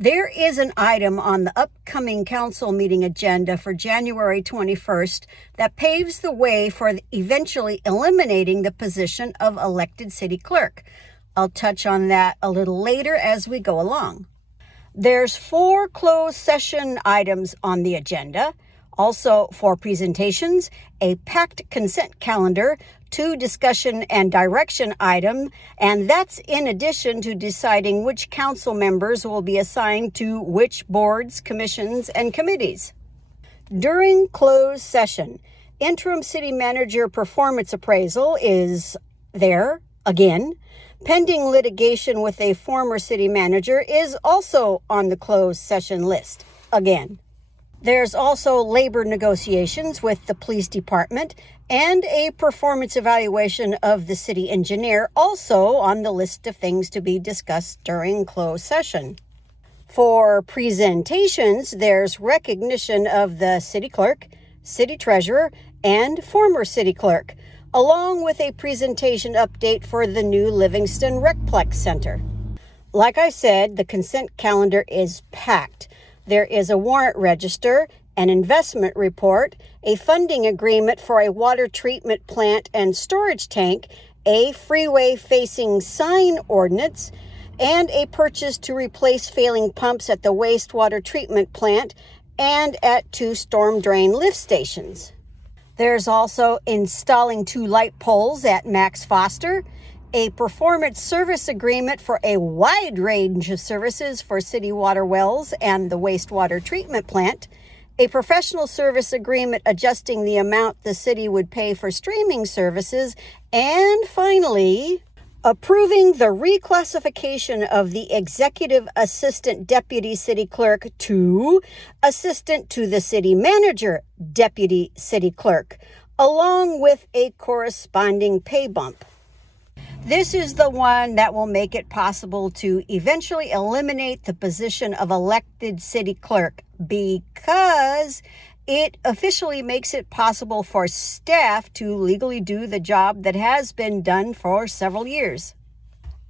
There is an item on the upcoming council meeting agenda for January 21st that paves the way for eventually eliminating the position of elected city clerk. I'll touch on that a little later as we go along. There's 4 closed session items on the agenda. Also 4 presentations, a packed consent calendar, 2 discussion and direction items, and that's in addition to deciding which council members will be assigned to which boards, commissions, and committees. During closed session, interim city manager performance appraisal is there again. Pending litigation with a former city manager is also on the closed session list again. There's also labor negotiations with the police department and a performance evaluation of the city engineer also on the list of things to be discussed during closed session. For presentations, there's recognition of the city clerk, city treasurer, and former city clerk, along with a presentation update for the new Livingston Recplex Center. Like I said, the consent calendar is packed. There is a warrant register, an investment report, a funding agreement for a water treatment plant and storage tank, a freeway-facing sign ordinance, and a purchase to replace failing pumps at the wastewater treatment plant and at 2 storm drain lift stations. There's also installing 2 light poles at Max Foster, a performance service agreement for a wide range of services for city water wells and the wastewater treatment plant, a professional service agreement adjusting the amount the city would pay for streaming services, and finally, approving the reclassification of the executive assistant deputy city clerk to assistant to the city manager deputy city clerk, along with a corresponding pay bump. This is the one that will make it possible to eventually eliminate the position of elected city clerk because it officially makes it possible for staff to legally do the job that has been done for several years.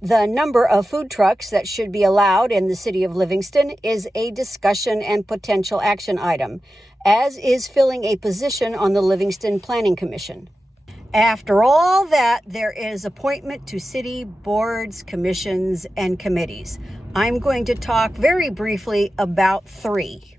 The number of food trucks that should be allowed in the city of Livingston is a discussion and potential action item, as is filling a position on the Livingston Planning Commission. After all that, there is appointment to city boards, commissions, and committees. I'm going to talk very briefly about 3.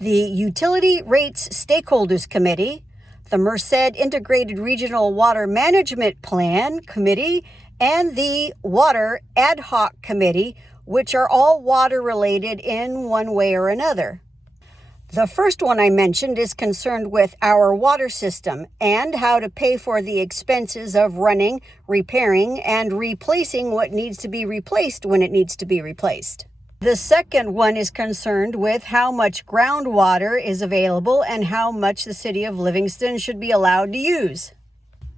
The Utility Rates Stakeholders Committee, the Merced Integrated Regional Water Management Plan Committee, and the Water Ad Hoc Committee, which are all water related in one way or another. The first one I mentioned is concerned with our water system and how to pay for the expenses of running, repairing, and replacing what needs to be replaced when it needs to be replaced. The second one is concerned with how much groundwater is available and how much the city of Livingston should be allowed to use.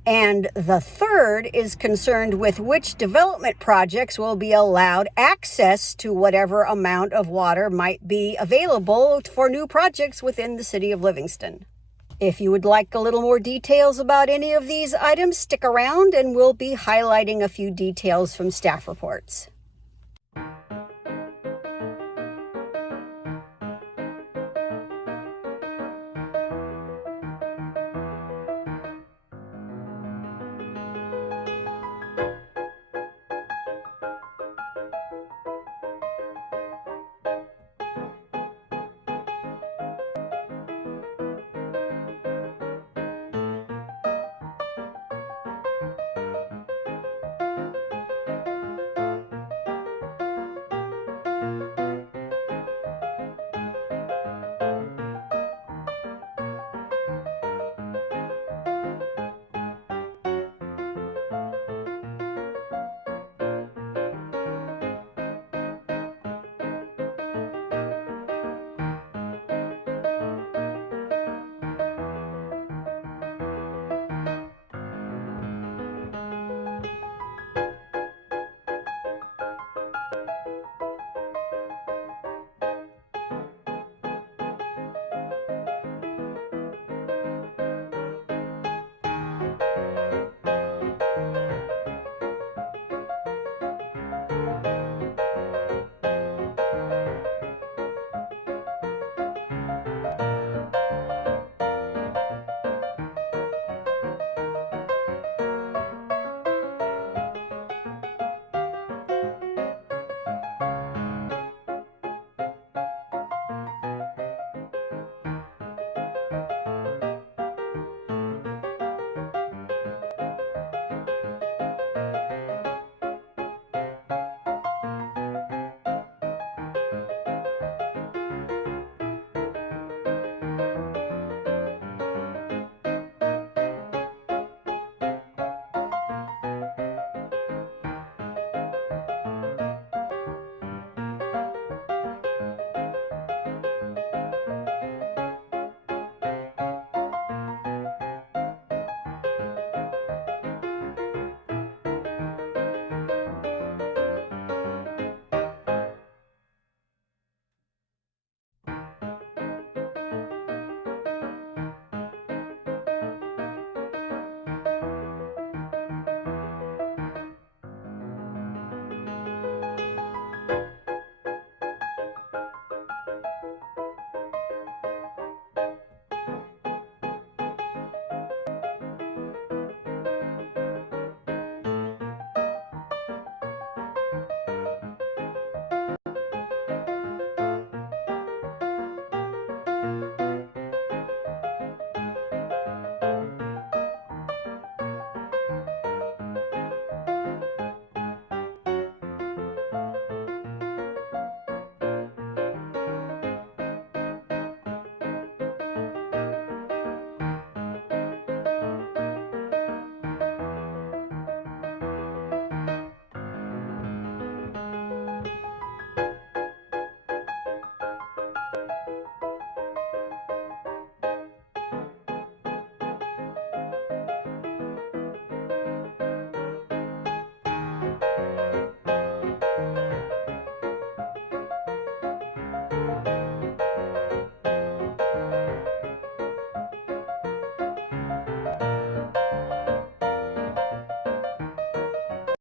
And the third is concerned with which development projects will be allowed access to whatever amount of water might be available for new projects within the city of Livingston. If you would like a little more details about any of these items, stick around and we'll be highlighting a few details from staff reports.